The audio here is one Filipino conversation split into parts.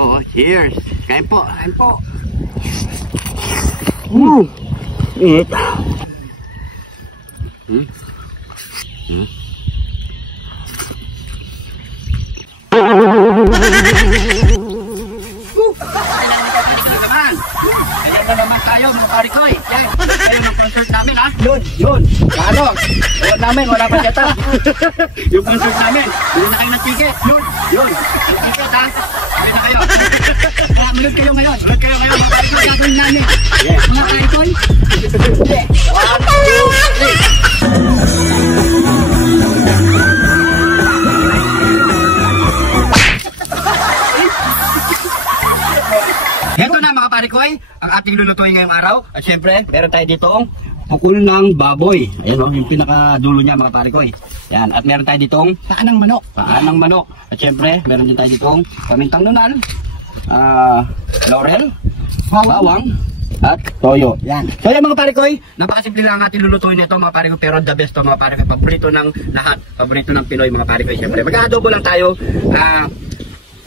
Oo, cheers. Kain po. Kain po. Init. Ayan na naman tayo mga parikoy. Yan, ayun ang concert namin ha. Yun. Ano? Ayun namin, wala pa yata. Yung concert namin. Yun na kayo ng ticket. Yun. Yung ticket ha. Ayun na kayo. Manood kayo ngayon. Manood kayo ngayon. Mga parikoy gagawin namin. Mga parikoy. 1, 2, 3. Ito na mga parikoy, ang ating lulutuin ngayong araw. At syempre, meron tayo ditong pukul ng baboy. Ayan o, yung pinakadulo niya mga parikoy. Yan, at meron tayo ditong paan ng manok. At syempre, meron din tayo ditong pamintang nunal, laurel, bawang, at toyo. Yan. So yan mga parikoy, napakasimple lang ang ating lulutuin nito mga parikoy, pero the best to mga parikoy. Paborito ng lahat, paborito ng Pinoy mga parikoy. Syempre, mag-aadobo lang tayo.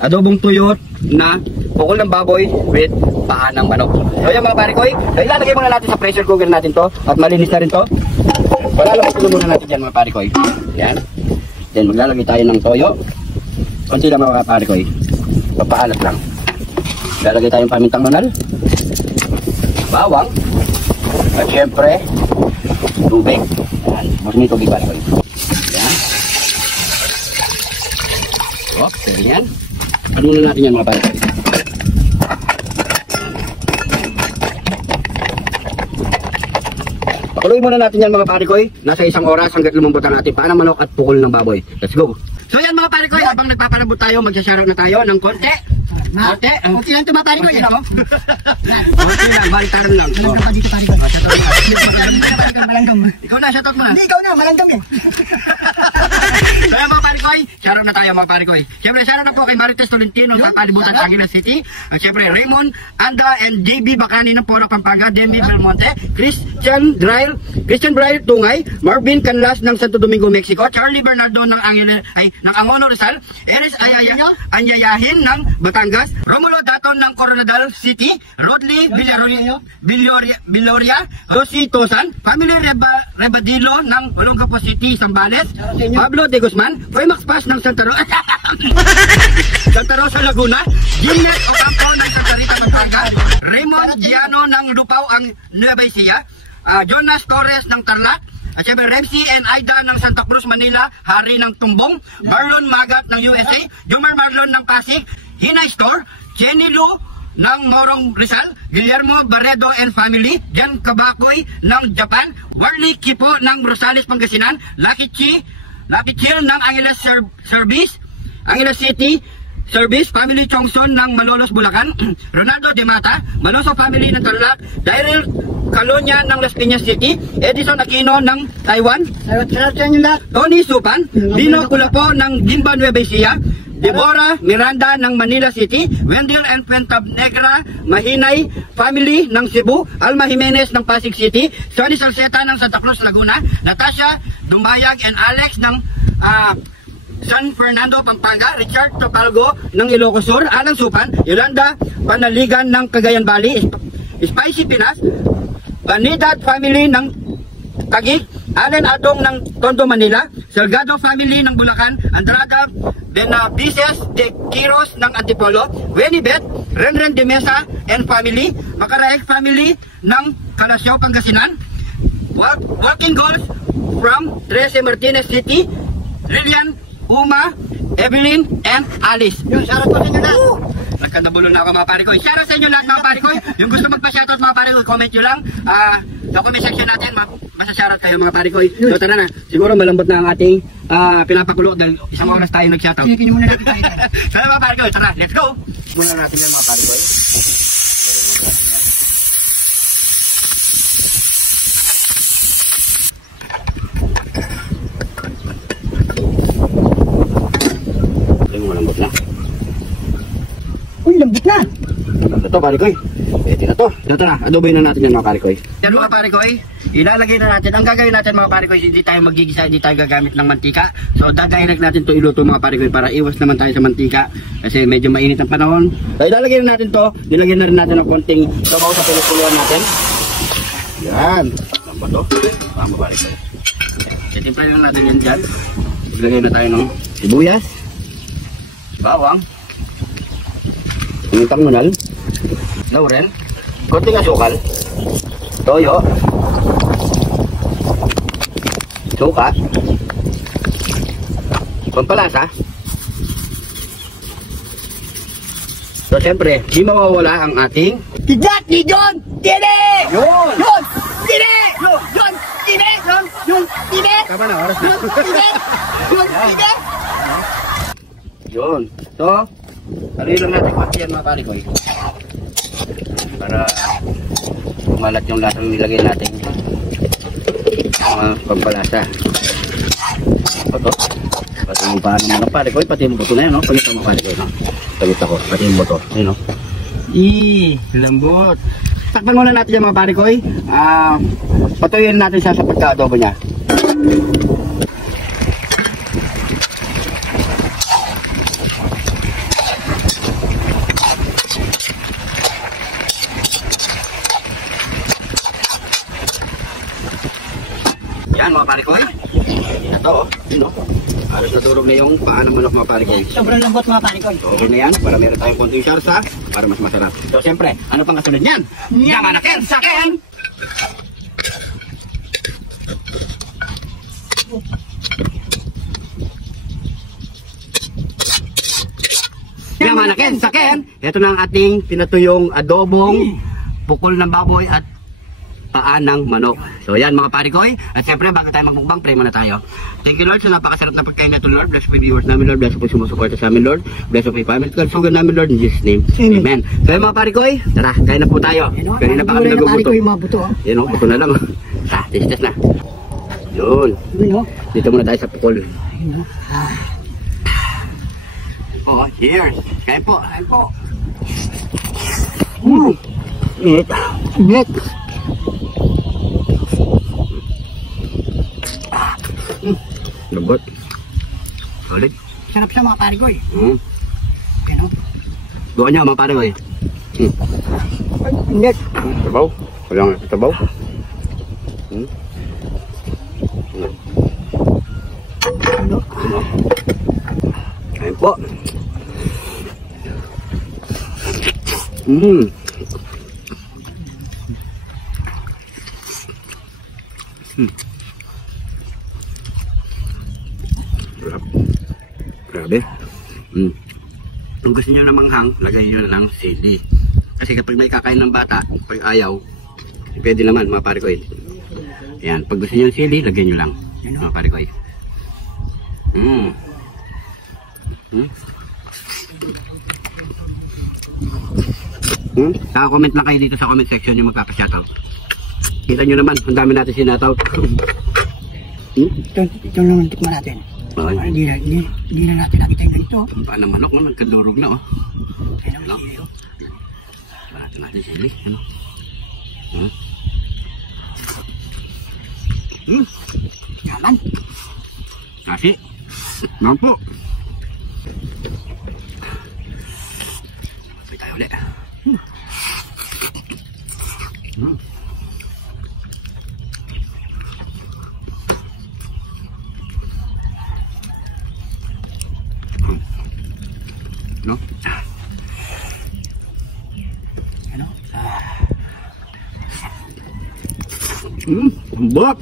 Adobong tuyot na pukul ng baboy with paan ng manok. So yan mga parikoy, ilalagay muna natin sa pressure cooker natin to at malinis na rin to. Palalaman muna natin dyan mga parikoy. Yan. Then maglalagay tayo ng toyo. Konti lang mga parikoy. Papaalat lang. Lalagay tayong pamintang nunal, bawang, at syempre tubig. Yan. Mas may tubig parikoy. Yan. Pero yan. Panunan natin yan mga parikoy. Pakuloy muna natin yan mga parikoy. Nasa 1 oras hanggat lumambutan natin paan ng manok at pukul ng baboy. Let's go! So yan mga parikoy, habang nagpaparabot tayo, magsasarap na tayo ng konti. Konti lang ito mga parikoy. Konti lang, baliktaran lang. Malanggam pa dito parikoy. Ikaw na, shoutout mo na. Hindi, ikaw na, malanggam yan. So yan mga parikoy, shoutout na tayo mga parikoy. Siyempre shoutout na po kay Marites Tolentino sa palibutan sa Angeles City. At siyempre Raymond, Anda, and JB Bacani ng Poro Pampanga, Demi Belmonte, Christian Braille Tungay, Marvin Canlas ng Santo Domingo, Mexico, Charlie Bernardo ng Angono Rizal, Eris Anyayahin ng Batangas, Romulo Daton ng Coronadal City, Rodley Viloria, Josie Tosan, Family Rebadilo ng Olongapo City, Zambales, Pablo de Guzman, Max Paz ng Santa Rosa, Laguna, Gilnet Ocampo ng Santa Rita, Pampanga, Raymond Giano ng Lupao, ang Nueva Ecija, Jonas Torres ng Tarlac, at siyempre Remsi and Aida ng Santa Cruz, Manila, Hari ng Tumbong, Marlon Magat ng USA, Jomar Marlon ng Pasig, Hinay Store, Jenny Lu ng Morong Rizal, Guillermo Barredo and Family, Jan Kabakoy ng Japan, Warley Kipo ng Rosales, Pangasinan, Lucky Chill ng Angeles Angeles City Service, Family Chongson ng Malolos, Bulacan, Ronaldo De Mata, Manoso Family ng Tarlac, Daryl Calonia ng Las Piñas City, Edison Aquino ng Taiwan, Tony Supan, Dino Culapo ng Gimba, Nueva Ecija, Deborah Miranda ng Manila City, Wendell and Negra Mahinay Family ng Cebu, Alma Jimenez ng Pasig City, Sonny Salceta ng Santa Cruz, Laguna, Natasha Dumbayag and Alex ng San Fernando, Pampanga, Richard Topalgo ng Ilocos Sur, Alan Supan, Yolanda Panaligan ng Cagayan Valley, Spicy Pinas, Vanidad Family ng Taguig, Allen Adong ng Tondo, Manila, Salgado Family ng Bulacan, Andrada Benavides de Quiros ng Antipolo, Wenibet, Renren de Mesa and Family, Macaraeg Family ng Calasiao, Pangasinan, Walking Goals from 13 Martinez City, Lilian, Uma, Evelyn, and Alice. Yung shoutout po sa inyo lahat. Nagkandabulo na ako mga parikoy. Shoutout sa inyo lahat mga parikoy. Yung gusto magpa-shoutout mga parikoy, comment nyo lang. Sa comment section natin, masa-shoutout kayo mga parikoy. So tara na, siguro malambot na ang ating pinapakulo dahil 1 oras tayo nag-shoutout. Kinikin muna natin tayo. Tara mga parikoy, tara, let's go! Muna natin yan mga parikoy. Malambot na. Uy, lambot na! Lambot na to, parikoy. Pwede na to. Ito na, adoboy na natin yan mga parikoy. Yan mga parikoy, ilalagay na natin. Ang gagawin natin mga pare ko, hindi tayo magigisa, hindi tayo gagamit ng mantika. So dadirect natin to iluto mga pare ko para iwas naman tayo sa mantika kasi medyo mainit ang panahon. So ilalagay na natin to, nilagyan na rin natin ng konting sabaw sa pinagkuluan natin. Yan. Ano ba to? Mga pare ko. Siyempre lang natin yan dyan. Ilalagay na tayo ng sibuyas, bawang, tangunal, laurel, konting asukal, toyo, suka, pampalasa. So siyempre, di mawawala ang ating Tidak ni John! Tine! yun! John! Tine! John! Tine! John! Tine! Tama na, oras na. John! Tine! John! Tine! Yun. So, haluin lang natin pati yan mga pare ko para kumalat yung lasang nilagay natin mga pampalasa. Ito. Pati yung paano mga pare ko, pati yung buto na yan, no? Pagkita mga pare ko, no? Pagkita ko, pati yung buto. Yun, no? Lambot. Takpan muna natin yung mga pare ko, patuyin natin siya sa pagka-adobo niya. Yan mga pare ko. Ito, yun o. Halos nadurog na yung paa ng manok mga pare ko. Sobrang lambot mga pare ko. Okay na yan, para meron tayong konting sarsa, para mas masarap. So siyempre, ano pang kasunod niyan? Yamanaken saken! Yamanaken saken! Ito na ang ating pinatuyong adobong bukol ng baboy at paa ng manok. So yan mga pare ko. At siyempre bago tayo magmukbang, pray muna tayo. Thank you Lord sa napakasarap na pagkain na ito Lord. Bless po yung viewers namin Lord. Bless po yung sumusuporta sa amin Lord. Bless po yung family at kalsugan namin Lord. In Jesus name. Amen. So yan mga pare ko. Tara, kain na po tayo. Kanina pa kami nagugutom. Yung mga buto. Yan o, buto na lang. Test na. Yun. Dito muna tayo sa pukol. Oh, cheers. Kain po. Kain po. Init. Init. Lambot. Solid. Sarap siya mga pare ko eh. Ano? Doon niya mga pare ko eh. Init. Tabaw. Walang tabaw. Ano? Kain po. Grabe. Kung gusto niyo na manghang, lagay niyo na ng sili. Kasi kapag may kakain ng bata, pag ayaw, pwede naman mga pare ko eh. Yan, pag gusto niyo ng sili, lagay niyo lang. Mga pare ko eh. Comment lang kayo dito sa comment section yung magpapashoutout. Kita nyo naman, ang dami natin sinataw. Ito naman tikman natin. Hindi na natin nakita yung ganito. Paan ng manok mo, nagkadurog na oh. Ano lang? Parati natin sili. Ano? Yaman. Kasi, naman po. Sabay tayo ulit. No? Ano? Lambot.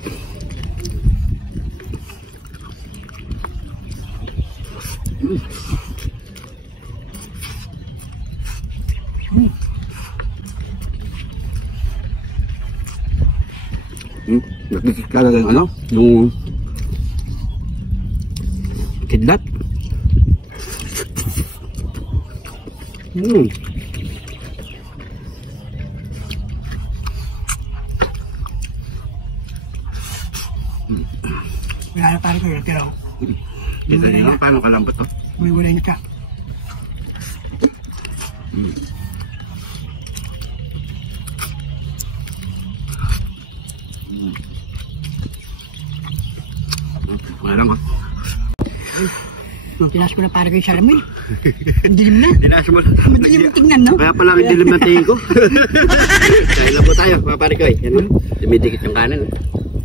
Nagkikalagang ano? Yung kidlat. Wala na pare ko yun, pero Dito nyo, paano kalambot to? may gulay na siya. Tinas ko na pare ko yung salamin. Ang dilim na. Tinas mo. Madilim yung tingnan, no? Kaya pala ang dilim na tingin ko. Kaya na po tayo, mga pare ko. Yan o. Dumidikit yung kanan.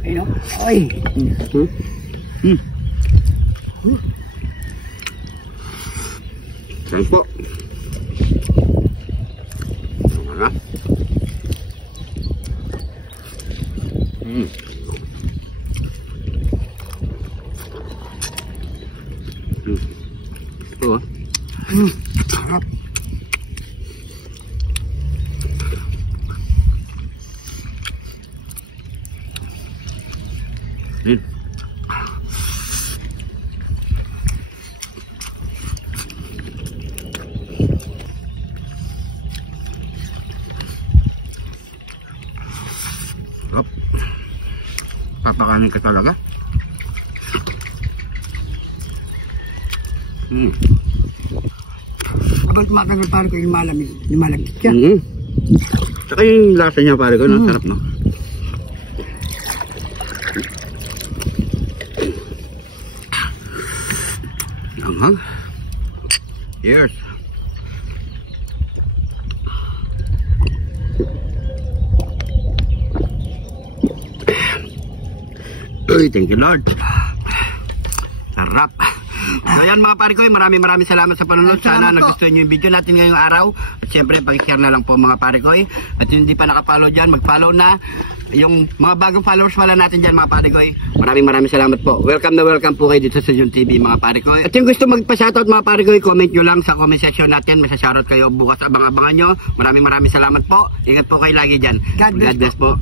Ayun, no? Oy. Saan po? Ano? Ito ah. Sarap. Yun. Hop. Papakanin ka talaga. Kapag kumakain ng pare ko yung malamig. Yung malamig siya. Saka yung lasa niya pare ko, no? Sarap, no? Anghang. Cheers. Uy, thank you Lord. Sarap. So yan mga pare ko, maraming salamat sa panonood. Sana nagustuhan nyo yung video natin ngayong araw. At syempre, pag-share na lang po mga pare ko. At yung hindi pa nakapollow dyan, mag-follow na. Yung mga bagong followers wala natin dyan mga pare ko. Maraming salamat po. Welcome na welcome po kayo dito sa Jun TV mga pare ko. At yung gusto magpa-shoutout mga pare ko, comment nyo lang sa comment section natin. Masya-shoutout kayo bukas, abang-abangan nyo. Maraming salamat po. Ingat po kayo lagi dyan. God bless po.